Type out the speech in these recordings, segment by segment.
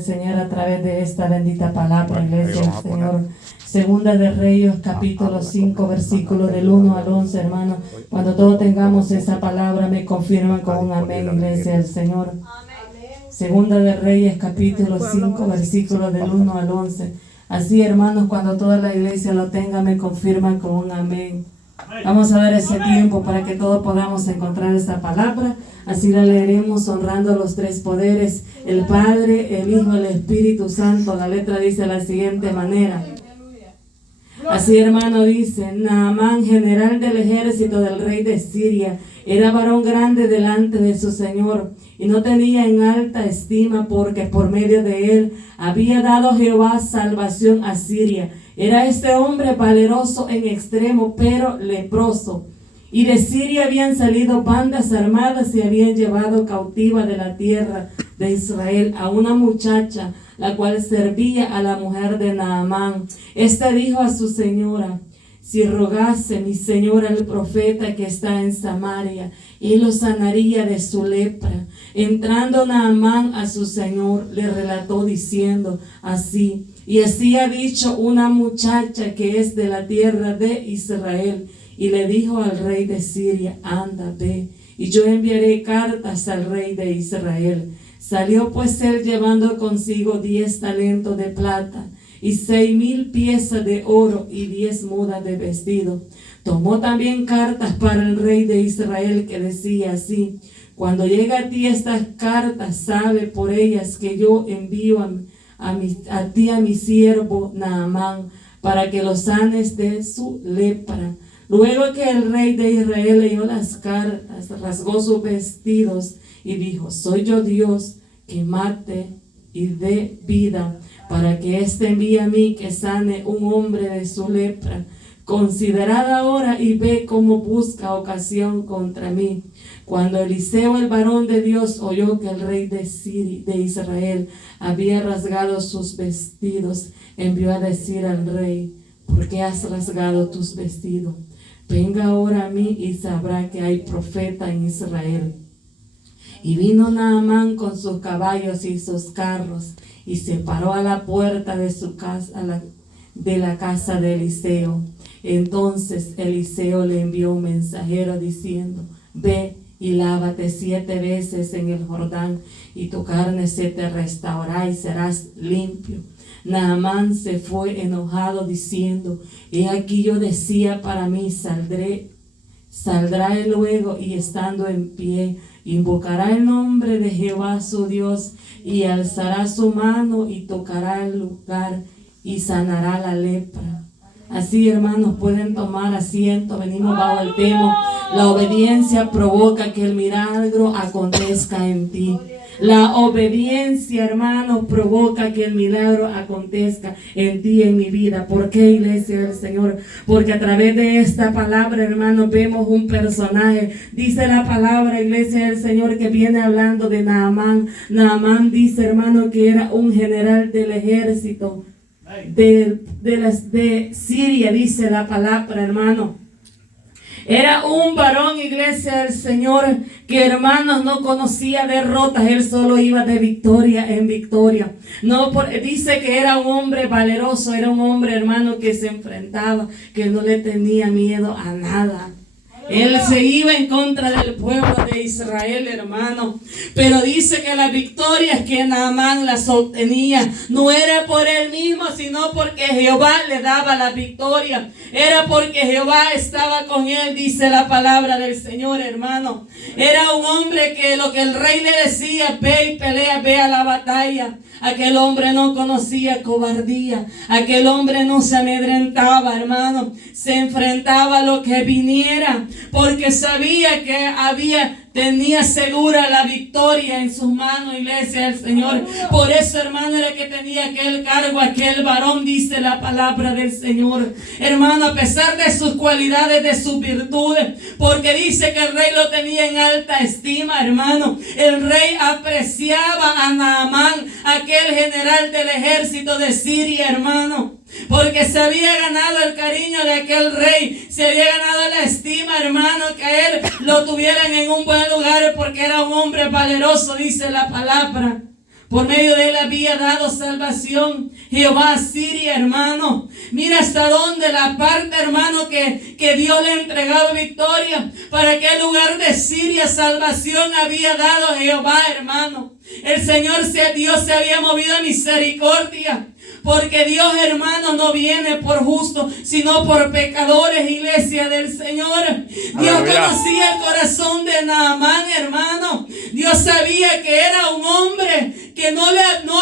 Señor, a través de esta bendita palabra, iglesia del Señor. Segunda de Reyes, capítulo 5, versículos del 1 al 11, hermano. Cuando todos tengamos esa palabra, me confirman con un amén, iglesia del Señor. Segunda de Reyes, capítulo 5, versículos del 1 al 11. Así, hermanos, cuando toda la iglesia lo tenga, me confirman con un amén. Vamos a dar ese tiempo para que todos podamos encontrar esta palabra. Así la leeremos honrando los tres poderes, el Padre, el Hijo, el Espíritu Santo. La letra dice de la siguiente manera. Así, hermano, dice: Naamán, general del ejército del rey de Siria, era varón grande delante de su señor, y no tenía en alta estima, porque por medio de él había dado Jehová salvación a Siria. Era este hombre valeroso en extremo, pero leproso. Y de Siria habían salido bandas armadas y habían llevado cautiva de la tierra de Israel a una muchacha, la cual servía a la mujer de Naamán. Esta dijo a su señora: si rogase mi señora al profeta que está en Samaria, él lo sanaría de su lepra. Entrando Naamán a su señor, le relató diciendo así: y así ha dicho una muchacha que es de la tierra de Israel. Y le dijo al rey de Siria: anda, ve, y yo enviaré cartas al rey de Israel. Salió pues él llevando consigo 10 talentos de plata y 6,000 piezas de oro y 10 mudas de vestido. Tomó también cartas para el rey de Israel que decía así: cuando llegue a ti estas cartas, sabe por ellas que yo envío a ti a mi siervo Naamán, para que lo sanes de su lepra. Luego que el rey de Israel leyó las cartas, rasgó sus vestidos y dijo: soy yo Dios que mate y dé vida, para que éste envíe a mí que sane un hombre de su lepra. Considerad ahora y ve cómo busca ocasión contra mí. Cuando Eliseo, el varón de Dios, oyó que el rey de Israel había rasgado sus vestidos, envió a decir al rey: ¿por qué has rasgado tus vestidos? Venga ahora a mí y sabrá que hay profeta en Israel. Y vino Naamán con sus caballos y sus carros, y se paró a la puerta de su casa, de la casa de Eliseo. Entonces Eliseo le envió un mensajero diciendo: ve y lávate 7 veces en el Jordán, y tu carne se te restaurará y serás limpio. Naamán se fue enojado diciendo: he aquí yo decía para mí, saldrá él luego, y estando en pie, invocará el nombre de Jehová su Dios, y alzará su mano y tocará el lugar y sanará la lepra. Así, hermanos, pueden tomar asiento. Venimos bajo el tema: la obediencia provoca que el milagro acontezca en ti. La obediencia, hermanos, provoca que el milagro acontezca en ti, en mi vida. ¿Por qué, iglesia del Señor? Porque a través de esta palabra, hermanos, vemos un personaje. Dice la palabra, iglesia del Señor, que viene hablando de Naamán. Naamán dice, hermano, que era un general del ejército de Siria, dice la palabra, hermano. Era un varón, iglesia del Señor, que, hermanos, no conocía derrotas. Él solo iba de victoria en victoria. Dice que era un hombre valeroso, era un hombre, hermano, que se enfrentaba, que no le tenía miedo a nada. Él se iba en contra del pueblo de Israel, hermano. Pero dice que las victorias que Naamán las obtenía no era por él mismo, sino porque Jehová le daba la victoria. Era porque Jehová estaba con él, dice la palabra del Señor, hermano. Era un hombre que lo que el rey le decía: ve y pelea, ve a la batalla. Aquel hombre no conocía cobardía. Aquel hombre no se amedrentaba, hermano. Se enfrentaba a lo que viniera, porque sabía que tenía segura la victoria en sus manos, iglesia del Señor. Por eso, hermano, era que tenía aquel cargo, aquel varón, dice la palabra del Señor. Hermano, a pesar de sus cualidades, de sus virtudes, porque dice que el rey lo tenía en alta estima, hermano. El rey apreciaba a Naamán, aquel general del ejército de Siria, hermano. Porque se había ganado el cariño de aquel rey, se había ganado la estima, hermano, que él lo tuvieran en un buen lugar, porque era un hombre valeroso, dice la palabra. Por medio de él había dado salvación Jehová a Siria, hermano. Mira hasta dónde la parte, hermano, que Dios le ha entregado victoria. Para qué lugar de Siria salvación había dado Jehová, hermano. El Señor, Dios se había movido a misericordia. Porque Dios, hermano, no viene por justos, sino por pecadores, iglesia del Señor. Dios conocía el corazón de Naamán, hermano. Dios sabía que era un hombre que no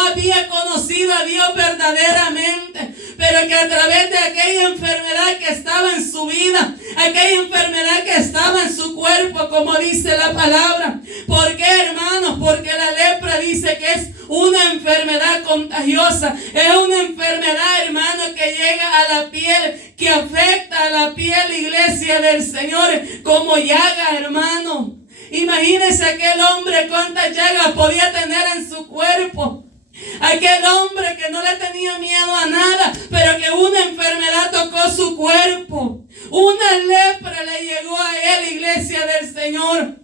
había conocido a Dios verdaderamente, pero que a través de aquella enfermedad que estaba en su vida, aquella enfermedad que estaba en su cuerpo, como dice la palabra. ¿Por qué, hermanos? Porque la lepra dice que es una enfermedad contagiosa, es una enfermedad, hermano, que llega a la piel, que afecta a la piel, iglesia del Señor, como llaga, hermano. Imagínese aquel hombre cuántas llagas podía tener en su cuerpo. Aquel hombre que no le tenía miedo a nada, pero que una enfermedad tocó su cuerpo. Una lepra le llegó a él, iglesia del Señor.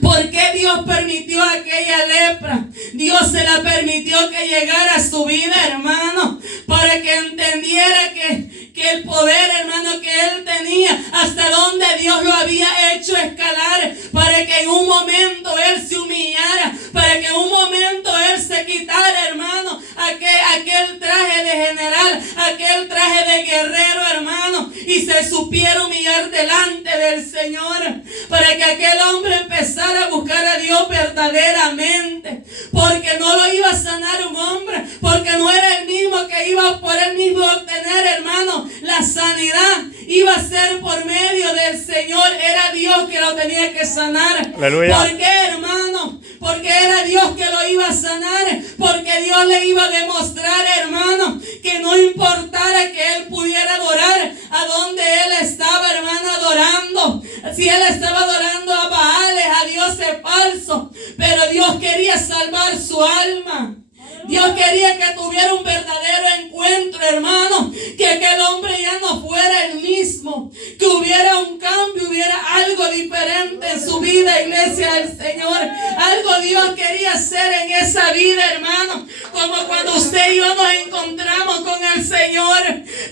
¿Por qué Dios permitió aquella lepra? Dios se la permitió que llegara a su vida, hermano, para que entendiera que el poder, hermano, que él tenía, hasta donde Dios lo había hecho escalar, para que en un momento él se humillara, para que en un momento él se quitara, hermano, aquel traje de general, aquel traje de guerrero, hermano, y se supiera humillar delante del Señor, para que aquel hombre empezara a buscar a Dios verdaderamente, porque no lo iba a sanar un hombre, porque no era el mismo que iba por él mismo a obtener, hermano, la sanidad. Iba a ser por medio del Señor, era Dios que lo tenía que sanar. Aleluya. ¿Por qué, hermano? Porque era Dios que lo iba a sanar, porque Dios le iba a demostrar, hermano, que no importara que él pudiera adorar a donde él estaba, hermano, adorando. Si él estaba adorando a Baales, a dioses falsos, pero Dios quería salvar su alma. Dios quería que tuviera un verdadero encuentro, hermano, que aquel hombre ya no fuera el mismo, que hubiera un cambio, hubiera algo diferente en su vida, iglesia del Señor. Algo Dios quería hacer en esa vida, hermano, como cuando usted y yo nos encontramos con el Señor,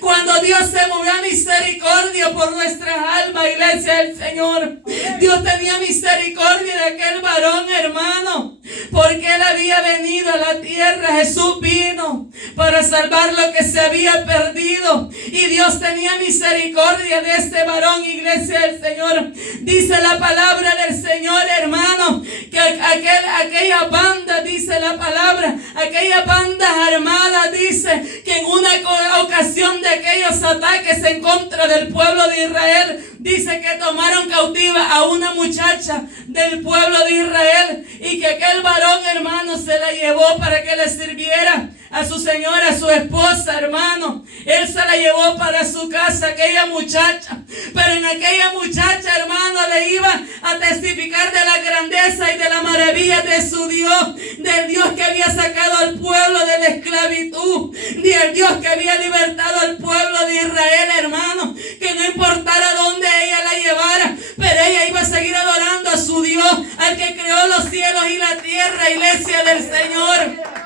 cuando Dios se movió a misericordia por nuestras almas, iglesia del Señor. Dios tenía misericordia de aquel varón, hermano, porque él había venido a la tierra. Jesús vino para salvar lo que se había perdido, y Dios tenía misericordia de este varón, iglesia del Señor. Dice la palabra del Señor, hermano, que aquella banda, dice la palabra, aquella banda armada, dice que en una ocasión de aquellos ataques en contra del pueblo de Israel, dice que tomaron cautiva a una muchacha del pueblo de Israel, y que aquel varón, hermano, se la llevó para que le sirviera a su señora, a su esposa, hermano. Él se la llevó para su casa, aquella muchacha. Pero en aquella muchacha, hermano, le iba a testificar de la grandeza y de la maravilla de su Dios, del Dios que había sacado al pueblo de la esclavitud, del Dios que había libertado al pueblo de Israel, hermano, que no importara dónde ella la llevara, pero ella iba a seguir adorando a su Dios, al que creó los cielos y la tierra, iglesia del Señor.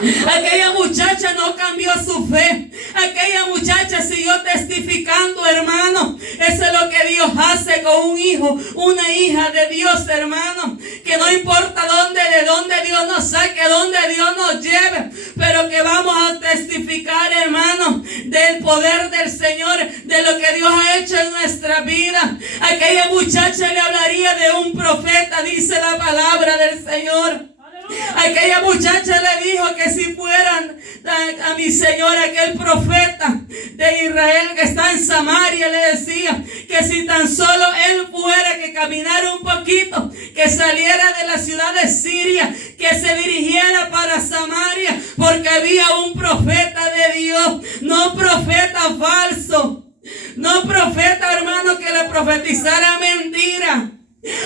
Aquella muchacha no cambió su fe. Aquella muchacha siguió testificando, hermano. Eso es lo que Dios hace con un hijo, una hija de Dios, hermano. Que no importa de dónde Dios nos saque, dónde Dios nos lleve, pero que vamos a testificar, hermano, del poder del Señor, de lo que Dios ha hecho en nuestra vida. Aquella muchacha le hablaría de un profeta, dice la palabra del Señor. Aquella muchacha le dijo que si fueran a mi Señor, aquel profeta de Israel que está en Samaria, le decía que si tan solo él fuera, que caminara un poquito, que saliera de la ciudad de Siria, que se dirigiera para Samaria, porque había un profeta de Dios, no profeta falso, no profeta, hermano, que le profetizara mentira.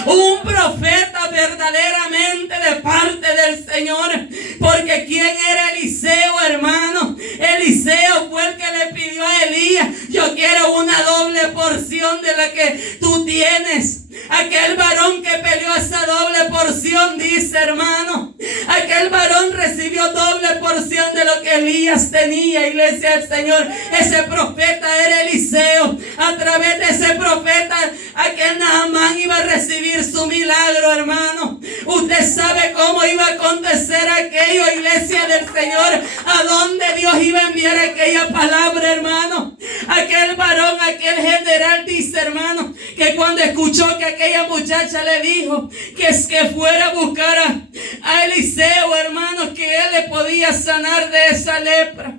Un profeta verdaderamente de parte del Señor. Porque ¿quién era Eliseo, hermano? Eliseo fue el que le pidió a Elías: yo quiero una doble porción de la que tú tienes. Aquel varón que peleó esa doble porción, dice, hermano, Aquel varón recibió doble porción de lo que Elías tenía, iglesia del Señor. Ese profeta era Eliseo. A través de ese profeta, aquel Naamán iba a recibir su milagro, hermano. Usted sabe cómo iba a acontecer aquello, iglesia del Señor. A dónde Dios iba a enviar aquella palabra, hermano. Aquel varón, aquel general dice, hermano, que cuando escuchó que aquella muchacha le dijo que fuera a buscar a Eliseo, hermano, que él le podía sanar de esa lepra.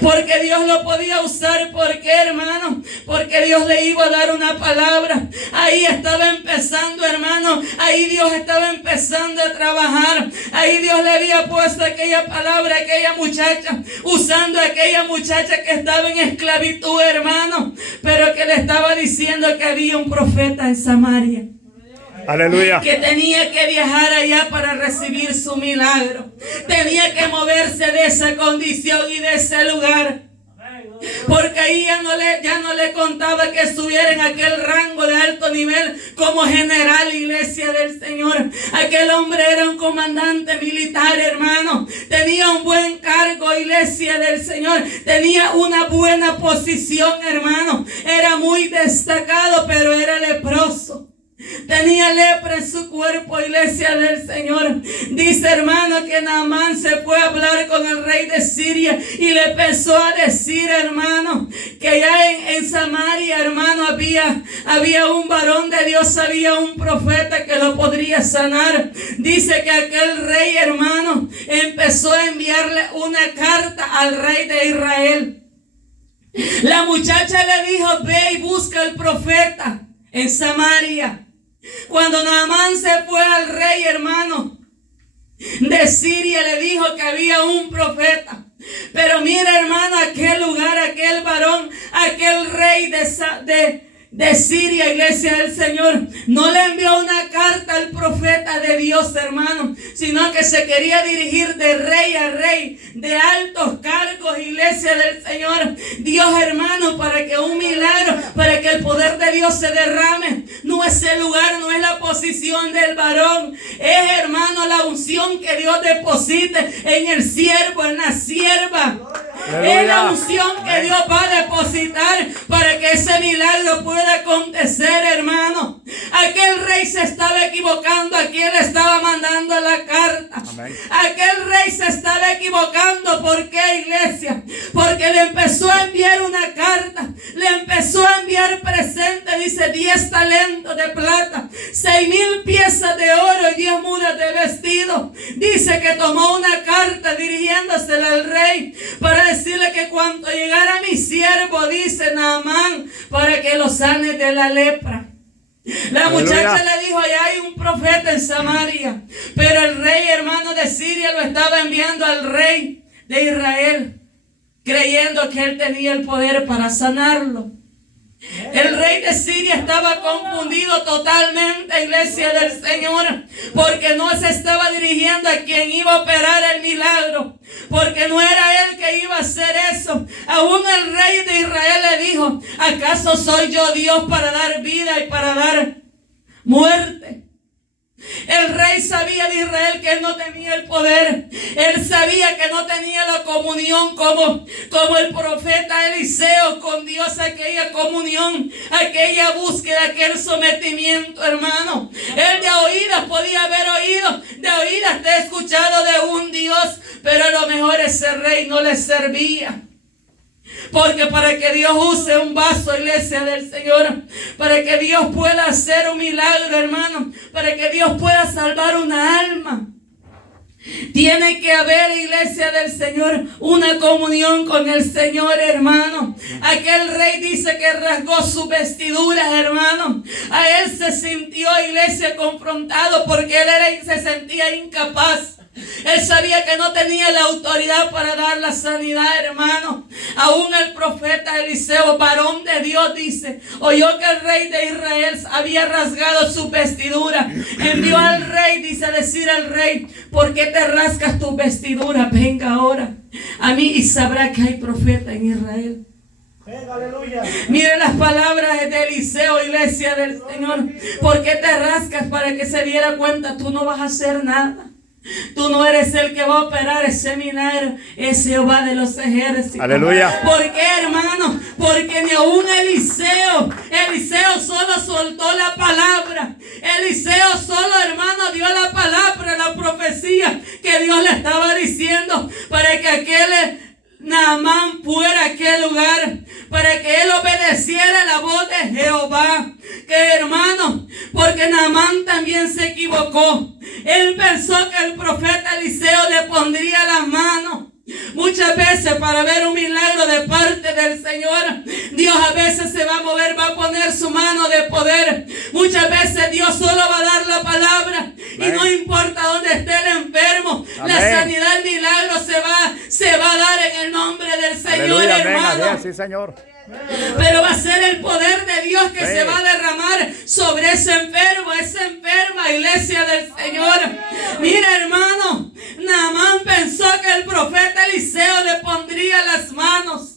Porque Dios lo podía usar. ¿Por qué, hermano? Porque Dios le iba a dar una palabra. Ahí estaba empezando, hermano. Ahí Dios estaba empezando a trabajar. Ahí Dios le había puesto aquella palabra a aquella muchacha. Usando a aquella muchacha que estaba en esclavitud, hermano. Pero que le estaba diciendo que había un profeta en Samaria. Aleluya. Que tenía que viajar allá para recibir su milagro. Tenía que moverse de esa condición y de ese lugar. Porque ahí ya no le contaba que estuviera en aquel rango de alto nivel como general, iglesia del Señor. Aquel hombre era un comandante militar, hermano. Tenía un buen cargo, iglesia del Señor. Tenía una buena posición, hermano. Era muy destacado, pero era leproso. Tenía lepra en su cuerpo, iglesia del Señor. Dice, hermano, que Naamán se fue a hablar con el rey de Siria y le empezó a decir, hermano, que ya en Samaria, hermano, había un varón de Dios, había un profeta que lo podría sanar. Dice que aquel rey, hermano, empezó a enviarle una carta al rey de Israel. La muchacha le dijo, ve y busca al profeta en Samaria. Cuando Naamán se fue al rey, hermano, de Siria, le dijo que había un profeta. Pero mira, hermano, aquel lugar, aquel varón, aquel rey de Siria, iglesia del Señor, no le envió una carta al profeta de Dios, hermano, sino que se quería dirigir de rey a rey, de altos cargos, iglesia del Señor. Dios, hermano, para que un milagro, para que el poder de Dios se derrame, no es el lugar, no es la posición del varón, es, hermano, la unción que Dios deposite en el siervo, en la sierva. Aleluya. Es la unción que Dios va a depositar para que ese milagro pueda acontecer, hermano. Aquel rey se estaba equivocando. ¿A quién le estaba mandando la carta? Amén. Aquel rey se estaba equivocando. ¿Por qué, iglesia? Porque le empezó a enviar una carta. Le empezó a enviar presente. Dice 10 talentos de plata, 6,000 piezas de oro y 10 mudas de vestido. Dice que tomó una carta dirigiéndosela al rey para decirle que cuando llegara mi siervo, dice Naamán, para que lo sane de la lepra. La muchacha le dijo, allá hay un profeta en Samaria. Pero el rey, hermano, de Siria lo estaba enviando al rey de Israel, creyendo que él tenía el poder para sanarlo. El rey de Siria estaba confundido totalmente, iglesia del Señor, porque no se estaba dirigiendo a quien iba a operar el milagro, porque no era él que iba a hacer eso. Aún el rey de Israel le dijo, ¿acaso soy yo Dios para dar vida y para dar muerte? El rey sabía de Israel que él no tenía el poder. Él sabía que no tenía la comunión como el profeta Eliseo con Dios, aquella comunión, aquella búsqueda, aquel sometimiento, hermano. Él de oídas podía haber oído, de oídas te he escuchado de un Dios, pero a lo mejor ese rey no le servía. Porque para que Dios use un vaso, iglesia del Señor, para que Dios pueda hacer un milagro, hermano, para que Dios pueda salvar una alma, tiene que haber, iglesia del Señor, una comunión con el Señor, hermano. Aquel rey dice que rasgó sus vestiduras, hermano. A él se sintió, iglesia, confrontado porque él se sentía incapaz. Él sabía que no tenía la autoridad para dar la sanidad, hermano. Aún el profeta Eliseo, varón de Dios, dice, oyó que el rey de Israel había rasgado su vestidura. Envió al rey, dice, a decir al rey, ¿por qué te rasgas tu vestidura? Venga ahora a mí y sabrá que hay profeta en Israel. Aleluya. Mire las palabras de Eliseo, iglesia del Señor. ¿Por qué te rascas? Para que se diera cuenta, tú no vas a hacer nada. Tú no eres el que va a operar ese milagro, es Jehová de los ejércitos. Aleluya. ¿Por qué, hermano? Porque ni aún Eliseo solo soltó la palabra. Eliseo solo, hermano, dio la palabra, la profecía que Dios le estaba diciendo para que aquel Naamán fuera a aquel lugar, para que él obedeciera la voz de Jehová. Que hermano, porque Naamán también se equivocó. Él pensó que el profeta Eliseo le pondría las manos. Muchas veces para ver un milagro de parte del Señor, Dios a veces se va a mover, va a poner su mano de poder. Muchas veces Dios solo va a dar la palabra. Amén. Y no importa dónde esté el enfermo, amén, la sanidad, el milagro se va a dar en el nombre del Señor. Aleluya, hermano. Amén, sí, Señor. Pero va a ser el poder de Dios que se va a derramar sobre ese enfermo, esa enferma iglesia del Señor. Mira, hermano, Naamán pensó que el profeta Eliseo le pondría las manos.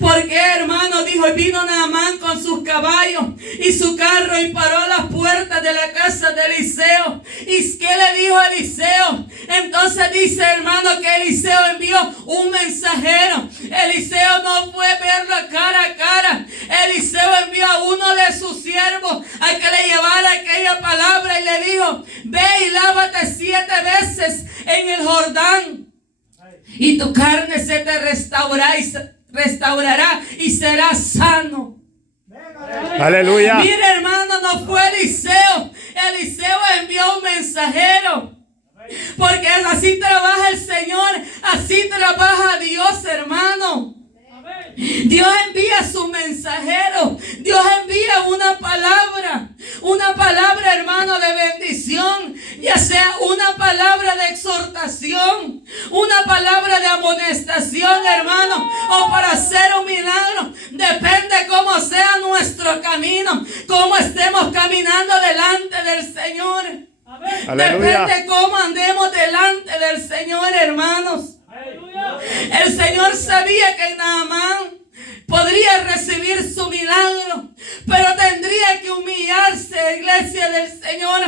Porque, hermano, dijo, vino Naamán con sus caballos y su carro y paró a las puertas de la casa de Eliseo. ¿Y qué le dijo Eliseo? Entonces dice, hermano, que Eliseo envió un mensajero. Eliseo no fue verlo cara a cara. Eliseo envió a uno de sus siervos a que le llevara aquella palabra y le dijo, ve y lávate 7 veces en el Jordán y tu carne se te restaurará y serás sano. Aleluya. Mira, hermano, no fue Eliseo. Eliseo envió un mensajero. Porque así trabaja el Señor, así trabaja Dios, hermano. Dios envía su mensajero. Dios envía una palabra, hermano, de bendición, ya sea una palabra de exhortación, una palabra de amonestación, hermano, o para hacer un milagro. Depende cómo sea nuestro camino, cómo estemos caminando delante del Señor. Aleluya. Depende cómo andemos delante del Señor, hermanos. Aleluya. El Señor sabía que Naamán podría recibir su milagro, pero tendría que humillarse, iglesia del Señor.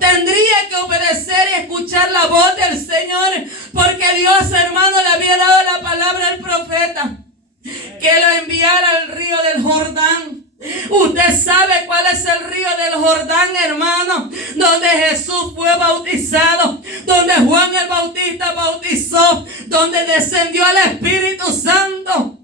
Tendría que obedecer y escuchar la voz del Señor, porque Dios, hermano, le había dado la palabra al profeta que lo enviara al río del Jordán. Usted sabe cuál es el río del Jordán, hermano, donde Jesús fue bautizado, donde Juan el Bautista bautizó, donde descendió el Espíritu Santo.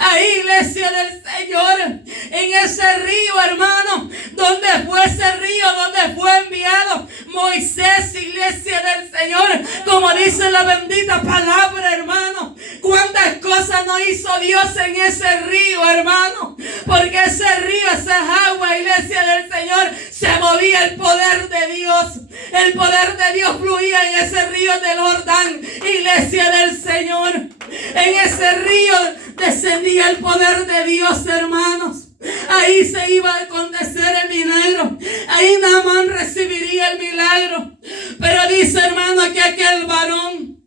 Ahí, iglesia del Señor, en ese río, hermano, donde fue ese río, donde fue enviado Moisés, iglesia del Señor, como dice la bendita palabra, hermano. Cuántas cosas no hizo Dios en ese río, hermano, porque ese río, esa agua, iglesia del Señor, se movía el poder de Dios. El poder de Dios fluía en ese río del Jordán, iglesia del Señor. En ese río descendía el poder de Dios, hermanos. Ahí se iba a acontecer el milagro. Ahí Naamán recibiría el milagro. Pero dice, hermano, que aquel varón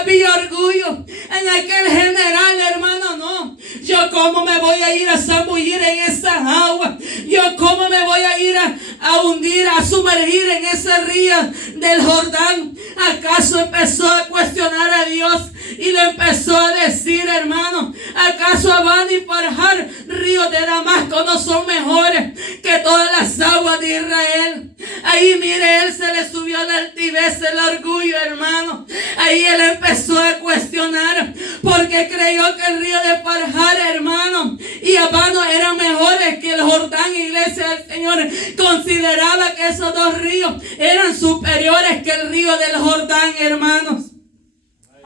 había orgullo. En aquel general, hermano, no. Yo cómo me voy a ir a zambullir en esa agua. Yo cómo me voy a ir a hundir, a sumergir en ese río del Jordán. ¿Acaso empezó a cuestionar a Dios? Y le empezó a decir, hermano, ¿acaso Abán y Farjar, ríos de Damasco, no son mejores que todas las aguas de Israel? Ahí, mire, él se le subió la altivez, el orgullo, hermano. Ahí él empezó a cuestionar, porque creyó que el río de Farjar, hermano, y Abano eran mejores que el Jordán. Iglesia del Señor consideraba que esos dos ríos eran superiores que el río del Jordán, hermanos.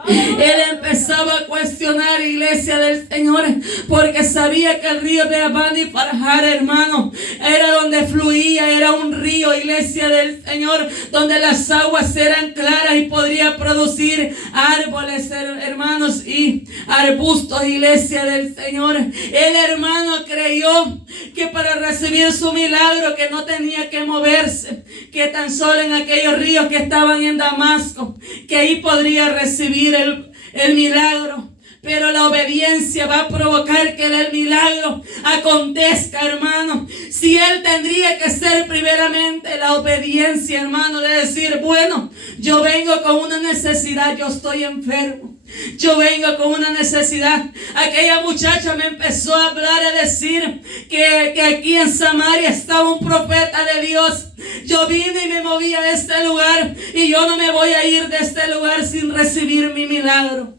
Él empezaba a cuestionar, iglesia del Señor, porque sabía que el río de Abán y Farjar, hermano, era donde fluía, era un río, iglesia del Señor, donde las aguas eran claras y podría producir árboles, hermanos, y arbustos, iglesia del Señor. El hermano creyó que para recibir su milagro, que no tenía que moverse, que tan solo en aquellos ríos que estaban en Damasco, que ahí podría recibir el milagro. pero la obediencia va a provocar que el milagro acontezca, hermano. Si él tendría que ser primeramente la obediencia, hermano, de decir, bueno, yo vengo con una necesidad, yo estoy enfermo, yo vengo con una necesidad. Aquella muchacha me empezó a hablar, a decir que aquí en Samaria estaba un profeta de Dios. Yo vine y me moví a este lugar y yo no me voy a ir de este lugar sin recibir mi milagro.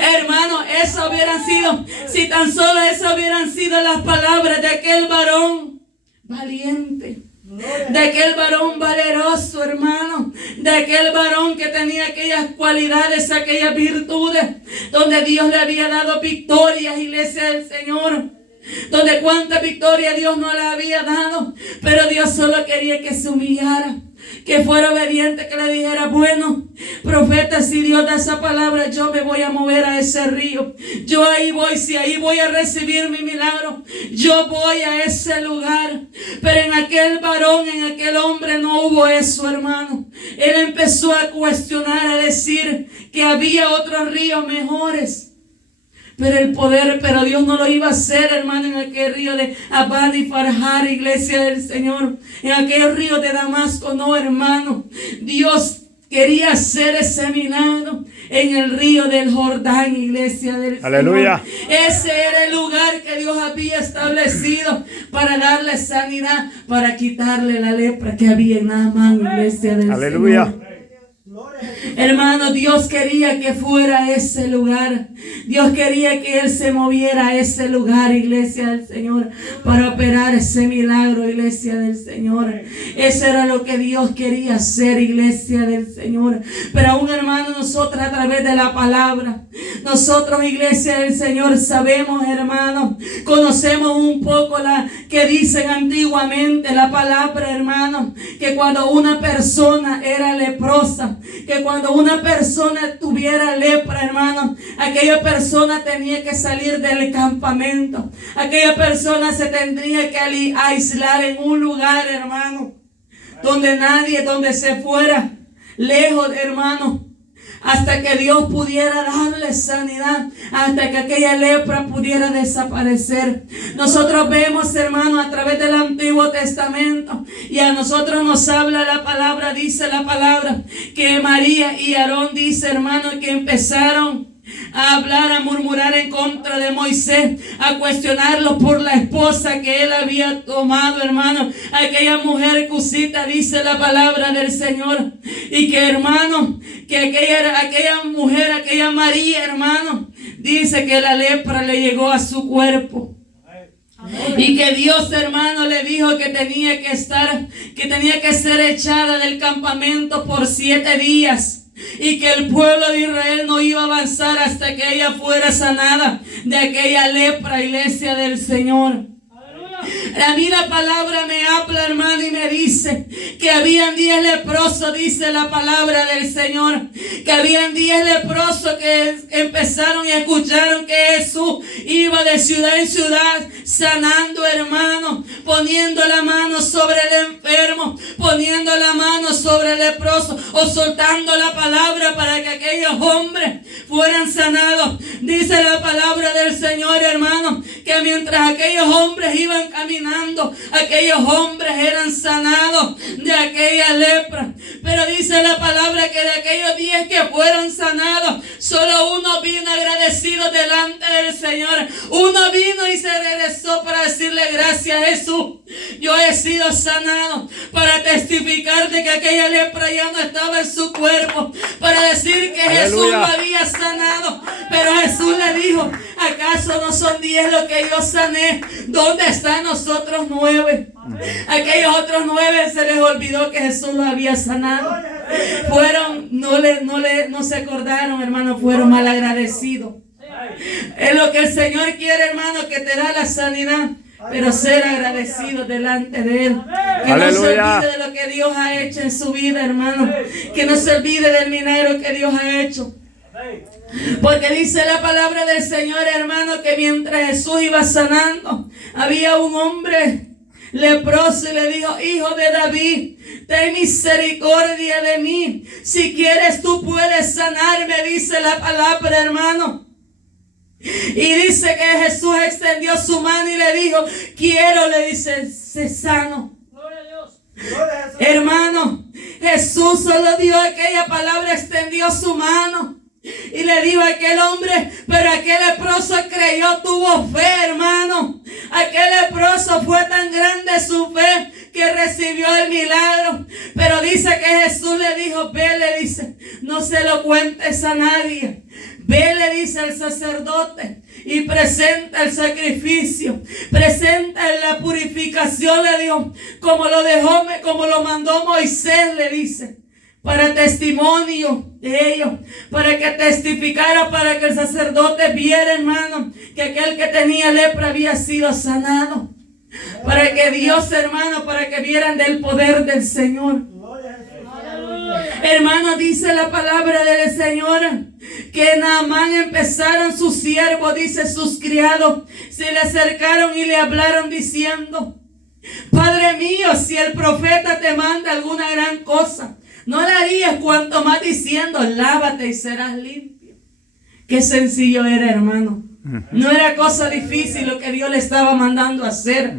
Hermano, eso hubieran sido, si tan solo eso hubieran sido las palabras de aquel varón valiente, de aquel varón valeroso, hermano, de aquel varón que tenía aquellas cualidades, aquellas virtudes, donde Dios le había dado victorias, iglesia del Señor, donde cuánta victoria Dios no le había dado, pero Dios solo quería que se humillara, que fuera obediente, que le dijera, bueno, profeta, si Dios da esa palabra, yo me voy a mover a ese río. Yo ahí voy, si ahí voy a recibir mi milagro, yo voy a ese lugar. Pero en aquel varón, en aquel hombre no hubo eso, hermano. Él empezó a cuestionar, a decir que había otros ríos mejores. Pero Dios no lo iba a hacer, hermano, en aquel río de Abán y Farjar, iglesia del Señor. En aquel río de Damasco, no, hermano. Dios quería hacer ese milagro en el río del Jordán, iglesia del Aleluya. Señor. Ese era el lugar que Dios había establecido para darle sanidad, para quitarle la lepra que había en Naamán, iglesia del Aleluya. Señor. Hermano, Dios quería que fuera a ese lugar. Dios quería que Él se moviera a ese lugar, iglesia del Señor, para operar ese milagro, iglesia del Señor. Eso era lo que Dios quería hacer, iglesia del Señor. Pero aún, hermano, nosotros a través de la palabra, nosotros, iglesia del Señor, sabemos, hermano, conocemos un poco la que dicen antiguamente la palabra, hermano, que cuando una persona era leprosa, que cuando una persona tuviera lepra, hermano, aquella persona tenía que salir del campamento. Aquella persona se tendría que aislar en un lugar, hermano, donde nadie, donde se fuera lejos, hermano, hasta que Dios pudiera darle sanidad, hasta que aquella lepra pudiera desaparecer. Nosotros vemos, hermano, a través del Antiguo Testamento, y a nosotros nos habla la palabra, dice la palabra, que María y Aarón, dice, hermano, que empezaron a hablar, a murmurar en contra de Moisés, a cuestionarlo por la esposa que él había tomado, hermano, aquella mujer cusita, dice la palabra del Señor, y que, hermano, que aquella mujer, aquella María, hermano, dice que la lepra le llegó a su cuerpo. Y que Dios, hermano, le dijo que tenía que ser echada del campamento por 7 días. Y que el pueblo de Israel no iba a avanzar hasta que ella fuera sanada de aquella lepra, iglesia del Señor. A mí la palabra me habla, hermano, y me dice que habían 10 leprosos, dice la palabra del Señor, que habían 10 leprosos que empezaron y escucharon que Jesús iba de ciudad en ciudad sanando, hermano, poniendo la mano sobre el enfermo, poniendo la mano sobre el leproso, o soltando la palabra para que aquellos hombres fueran sanados. Dice la palabra del Señor, hermano, que mientras aquellos hombres iban caminando, aquellos hombres eran sanados de aquella lepra. Pero dice la palabra que de aquellos 10 que fueron sanados, solo uno vino agradecido delante del Señor. Uno vino y se regresó para decirle: gracias, Jesús, yo he sido sanado, para testificar de que aquella lepra ya no estaba en su cuerpo, para decir que Aleluya. Jesús lo había sanado. Pero Jesús le dijo: ¿acaso no son 10 los que yo sané? ¿Dónde están nosotros 9? Aquellos otros 9 se les olvidó que Jesús los había sanado. No se acordaron, hermano, fueron malagradecidos. Es lo que el Señor quiere, hermano, que te da la sanidad, pero ser agradecido delante de Él. Que no se olvide de lo que Dios ha hecho en su vida, hermano. Que no se olvide del milagro que Dios ha hecho. Porque dice la palabra del Señor, hermano, que mientras Jesús iba sanando, había un hombre leproso y le dijo: hijo de David, ten misericordia de mí. Si quieres, tú puedes sanarme, dice la palabra, hermano. Y dice que Jesús extendió su mano y le dijo, quiero, le dice, sé sano. Gloria a Dios. Hermano, Jesús solo dio aquella palabra, extendió su mano y le dijo a aquel hombre, pero aquel leproso creyó, tuvo fe, hermano. Aquel leproso fue tan grande su fe que recibió el milagro. Pero dice que Jesús le dijo, ve, le dice, no se lo cuentes a nadie. Ve, le dice al sacerdote, y presenta el sacrificio, presenta la purificación, le dijo, como lo mandó Moisés, le dice, para testimonio de ellos, para que testificara, para que el sacerdote viera, hermano, que aquel que tenía lepra había sido sanado. Para que Dios, hermano, para que vieran del poder del Señor. Hermano, dice la palabra del Señor que Naamán empezaron sus siervos, dice sus criados, se le acercaron y le hablaron diciendo, Padre mío, si el profeta te manda alguna gran cosa, no la harías, cuanto más diciendo, lávate y serás limpio. Qué sencillo era, hermano. No era cosa difícil lo que Dios le estaba mandando a hacer.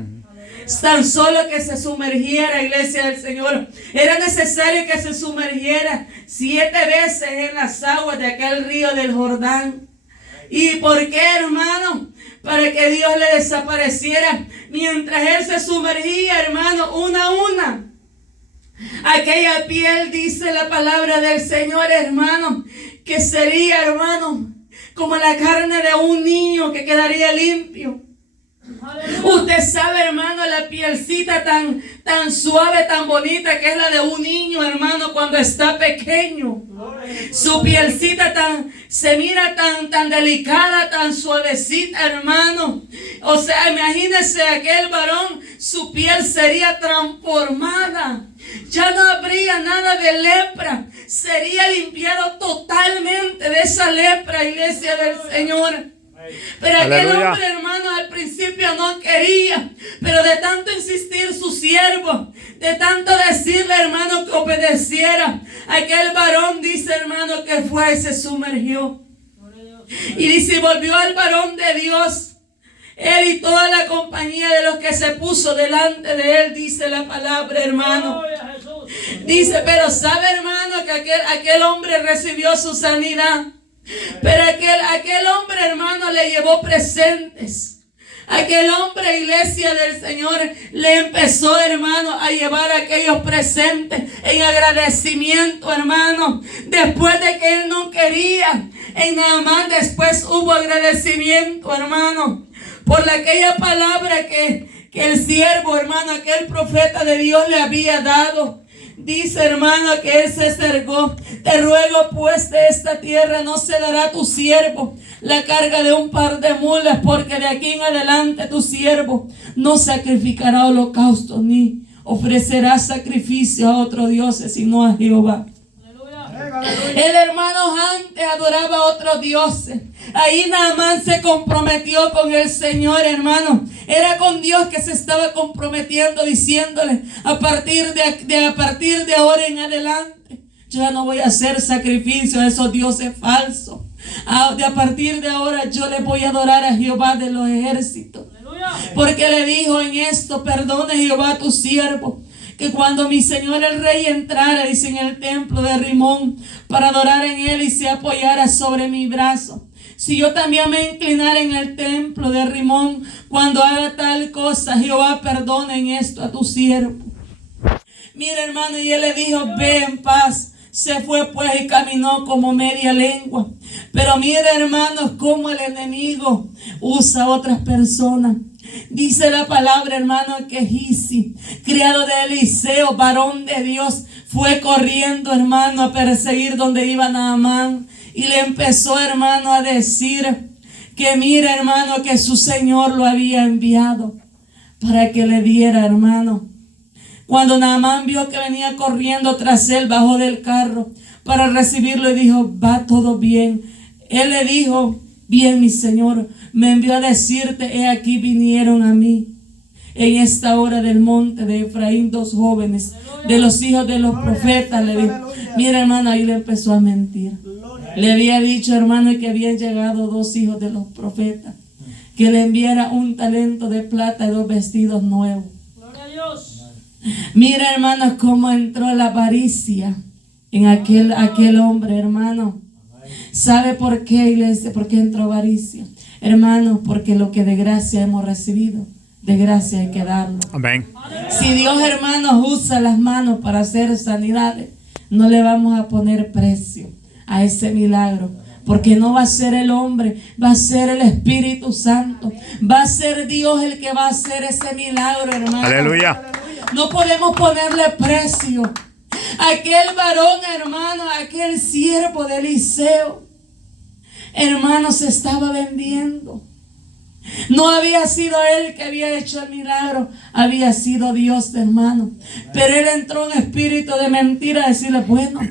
Tan solo que se sumergiera, iglesia del Señor. Era necesario que se sumergiera 7 veces en las aguas de aquel río del Jordán. ¿Y por qué, hermano? Para que Dios le desapareciera. Mientras él se sumergía, hermano, una a una, aquella piel, dice la palabra del Señor, hermano, que sería, hermano, como la carne de un niño que quedaría limpio. Usted sabe, hermano, la pielcita tan suave, tan bonita que es la de un niño, hermano, cuando está pequeño. Su pielcita se mira tan delicada, tan suavecita, hermano. O sea, imagínese aquel varón, su piel sería transformada. Ya no habría nada de lepra. Sería limpiado totalmente de esa lepra, iglesia del Señor. Pero aquel hombre, hermano, al principio no quería, pero de tanto insistir su siervo, de tanto decirle, hermano, que obedeciera, aquel varón, dice, hermano, que fue y se sumergió. Y dice, volvió al varón de Dios, él y toda la compañía de los que se puso delante de él, dice la palabra, hermano. Dice, pero sabe, hermano, que aquel hombre recibió su sanidad. Pero aquel hombre, hermano, le llevó presentes. Aquel hombre, iglesia del Señor, le empezó, hermano, a llevar aquellos presentes en agradecimiento, hermano. Después de que él no quería, en Naamán después hubo agradecimiento, hermano, por aquella palabra que el siervo, hermano, aquel profeta de Dios le había dado. Dice, hermano, que él se acercó. Te ruego, pues, de esta tierra no se dará a tu siervo la carga de un par de mulas, porque de aquí en adelante tu siervo no sacrificará holocausto ni ofrecerá sacrificio a otros dioses, sino a Jehová. El hermano antes adoraba a otros dioses. Ahí Naamán se comprometió con el Señor, hermano. Era con Dios que se estaba comprometiendo, diciéndole, a partir de ahora en adelante, yo ya no voy a hacer sacrificio a esos dioses falsos. A partir de ahora yo le voy a adorar a Jehová de los ejércitos. Porque le dijo en esto, perdone Jehová a tu siervo, que cuando mi señor el rey entrara, dice, en el templo de Rimón, para adorar en él y se apoyara sobre mi brazo, si yo también me inclinara en el templo de Rimón, cuando haga tal cosa, Jehová perdone en esto a tu siervo. Mira, hermano, y él le dijo, ve en paz. Se fue pues y caminó como media lengua. Pero mira, hermanos, cómo el enemigo usa a otras personas. Dice la palabra, hermano, que Gisi, criado de Eliseo, varón de Dios, fue corriendo, hermano, a perseguir donde iba Naamán. Y le empezó, hermano, a decir que mira, hermano, que su Señor lo había enviado para que le diera, hermano. Cuando Naamán vio que venía corriendo tras él, bajó del carro para recibirlo y dijo, va todo bien. Él le dijo, bien, mi Señor, me envió a decirte, he aquí vinieron a mí en esta hora del monte de Efraín 2 jóvenes de los hijos de los profetas. Le dijo, mira, hermano, ahí le empezó a mentir. Le había dicho, hermano, que habían llegado 2 hijos de los profetas, que le enviara un talento de plata y 2 vestidos nuevos. Gloria a Dios. Mira, hermanos, cómo entró la avaricia en aquel hombre, hermano. ¿Sabe por qué, iglesia? ¿Por qué entró avaricia? Hermano, porque lo que de gracia hemos recibido, de gracia hay que darlo. Amén. Si Dios, hermanos, usa las manos para hacer sanidades, no le vamos a poner precio a ese milagro, porque no va a ser el hombre, va a ser el Espíritu Santo, va a ser Dios el que va a hacer ese milagro, hermano. Aleluya. No podemos ponerle precio. Aquel varón, hermano, aquel siervo de Eliseo, hermano, se estaba vendiendo. No había sido él que había hecho el milagro, había sido Dios, hermano. Pero él entró en espíritu de mentira a decirle, bueno,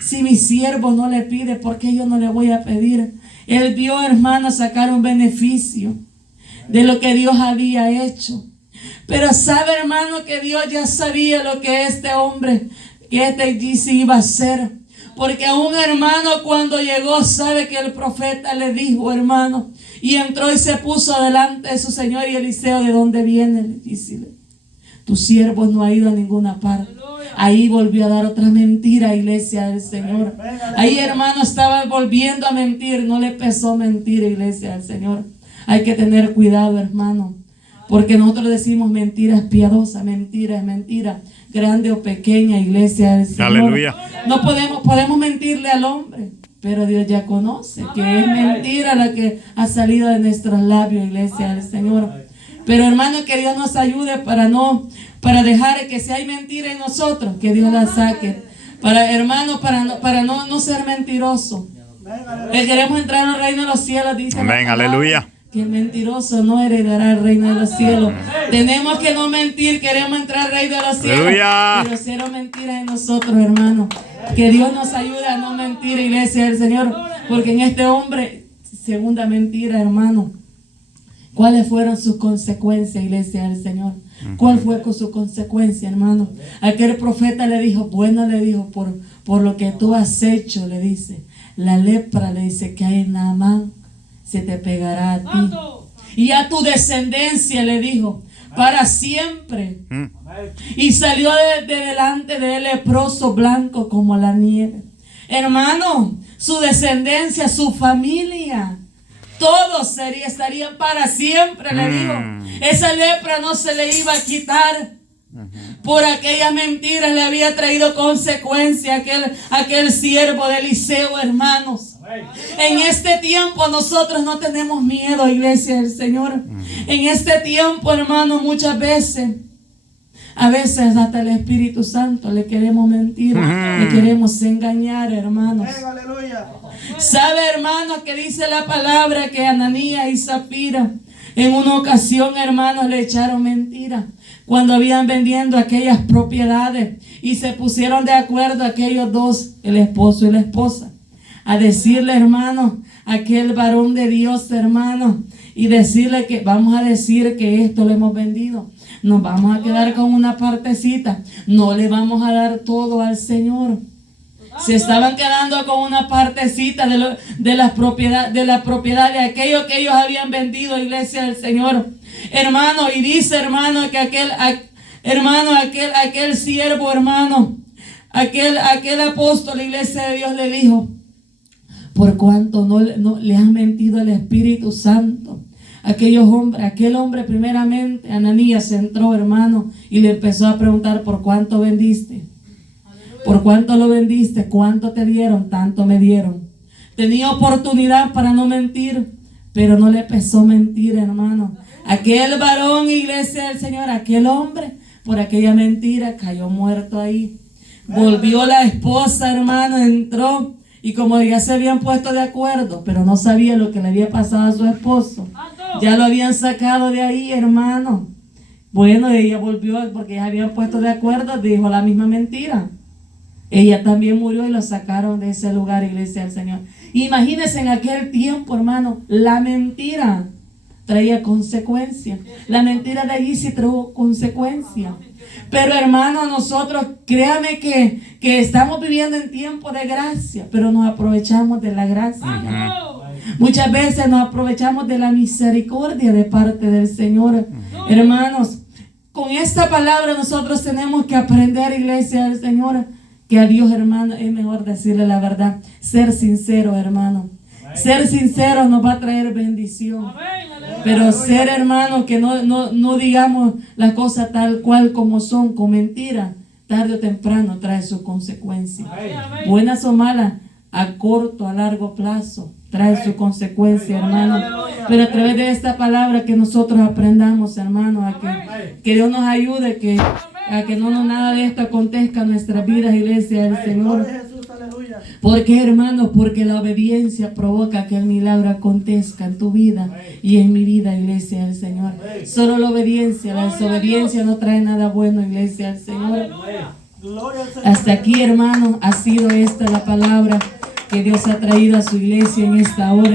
si mi siervo no le pide, ¿por qué yo no le voy a pedir? Él vio, hermano, sacar un beneficio de lo que Dios había hecho. Pero sabe, hermano, que Dios ya sabía lo que este hombre, que este GC iba a hacer. Porque a un hermano cuando llegó, sabe que el profeta le dijo, hermano, y entró y se puso delante de su señor y Eliseo, ¿de dónde viene? Le dice, tu siervo no ha ido a ninguna parte. Ahí volvió a dar otra mentira, iglesia del Señor. Ahí, hermano, estaba volviendo a mentir. No le pesó mentir, iglesia del Señor. Hay que tener cuidado, hermano, porque nosotros decimos mentiras piadosas, mentira es mentira, grande o pequeña, iglesia del Señor. Aleluya. No podemos mentirle al hombre, pero Dios ya conoce que es mentira la que ha salido de nuestros labios, iglesia del Señor. Pero hermano, que Dios nos ayude para dejar que si hay mentira en nosotros, que Dios la saque. Hermano, para no ser mentiroso. Queremos entrar al reino de los cielos, dice. Amén, aleluya. Que el mentiroso no heredará el reino de los cielos. Tenemos que no mentir, queremos entrar al reino de los cielos. Aleluya. Pero cero mentiras en nosotros, hermano. Que Dios nos ayude a no mentir, iglesia del Señor. Porque en este hombre, segunda mentira, hermano. ¿Cuáles fueron sus consecuencias, iglesia del Señor? ¿Cuál fue con su consecuencia, hermano? Aquel profeta le dijo, bueno, le dijo, por lo que tú has hecho, le dice. La lepra, le dice, que hay en Naamán, se te pegará a ti. Y a tu descendencia, le dijo, para siempre. Y salió de delante de él leproso, blanco como la nieve. Hermano, su descendencia, su familia, todos estarían para siempre, le dijo. Esa lepra no se le iba a quitar. Por aquellas mentiras le había traído consecuencia aquel siervo de Eliseo, hermanos. En este tiempo nosotros no tenemos miedo, iglesia del Señor. En este tiempo, hermano, muchas veces, a veces hasta el Espíritu Santo le queremos mentir, le queremos engañar, hermanos. ¿Sabe, hermano, que dice la palabra que Ananías y Zafira en una ocasión, hermanos, le echaron mentira cuando habían vendiendo aquellas propiedades y se pusieron de acuerdo aquellos dos, el esposo y la esposa, a decirle, hermano, aquel varón de Dios, hermano, y decirle que vamos a decir que esto lo hemos vendido, nos vamos a quedar con una partecita, no le vamos a dar todo al Señor. Se estaban quedando con una partecita de la propiedad de aquello que ellos habían vendido, iglesia del Señor. Hermano, y dice, hermano, que aquel siervo, hermano, aquel apóstol, iglesia de Dios, le dijo, por cuanto no le han mentido al Espíritu Santo. Aquel hombre primeramente, Ananías, entró, hermano, y le empezó a preguntar, ¿por cuánto vendiste? ¿Por cuánto lo vendiste? ¿Cuánto te dieron? Tanto me dieron. Tenía oportunidad para no mentir, pero no le pesó mentir, hermano. Aquel varón, iglesia del Señor, aquel hombre, por aquella mentira, cayó muerto ahí. Volvió la esposa, hermano, entró. Y como ya se habían puesto de acuerdo, pero no sabía lo que le había pasado a su esposo. Ya lo habían sacado de ahí, hermano. Bueno, ella volvió porque ya habían puesto de acuerdo, dijo la misma mentira. Ella también murió y lo sacaron de ese lugar, iglesia del Señor. Imagínense en aquel tiempo, hermano, la mentira traía consecuencia. La mentira de allí sí trajo consecuencia. Pero hermano, nosotros, créame que estamos viviendo en tiempo de gracia, pero nos aprovechamos de la gracia. Muchas veces nos aprovechamos de la misericordia de parte del Señor. Hermanos, con esta palabra nosotros tenemos que aprender, iglesia del Señor, que a Dios, hermano, es mejor decirle la verdad. Ser sincero, hermano. Ser sincero nos va a traer bendición. Pero ser, hermano, que no digamos las cosas tal cual como son, con mentira, tarde o temprano trae sus consecuencias. Buenas o malas, a corto, a largo plazo, trae su consecuencia, hermano. Pero a través de esta palabra que nosotros aprendamos, hermano, a que Dios nos ayude, a que nada de esto acontezca en nuestras vidas, iglesia del Señor. Porque, hermano, porque la obediencia provoca que el milagro acontezca en tu vida y en mi vida, iglesia del Señor. Solo la obediencia, la desobediencia no trae nada bueno, iglesia del Señor. Hasta aquí, hermano, ha sido esta la palabra que Dios ha traído a su iglesia en esta hora.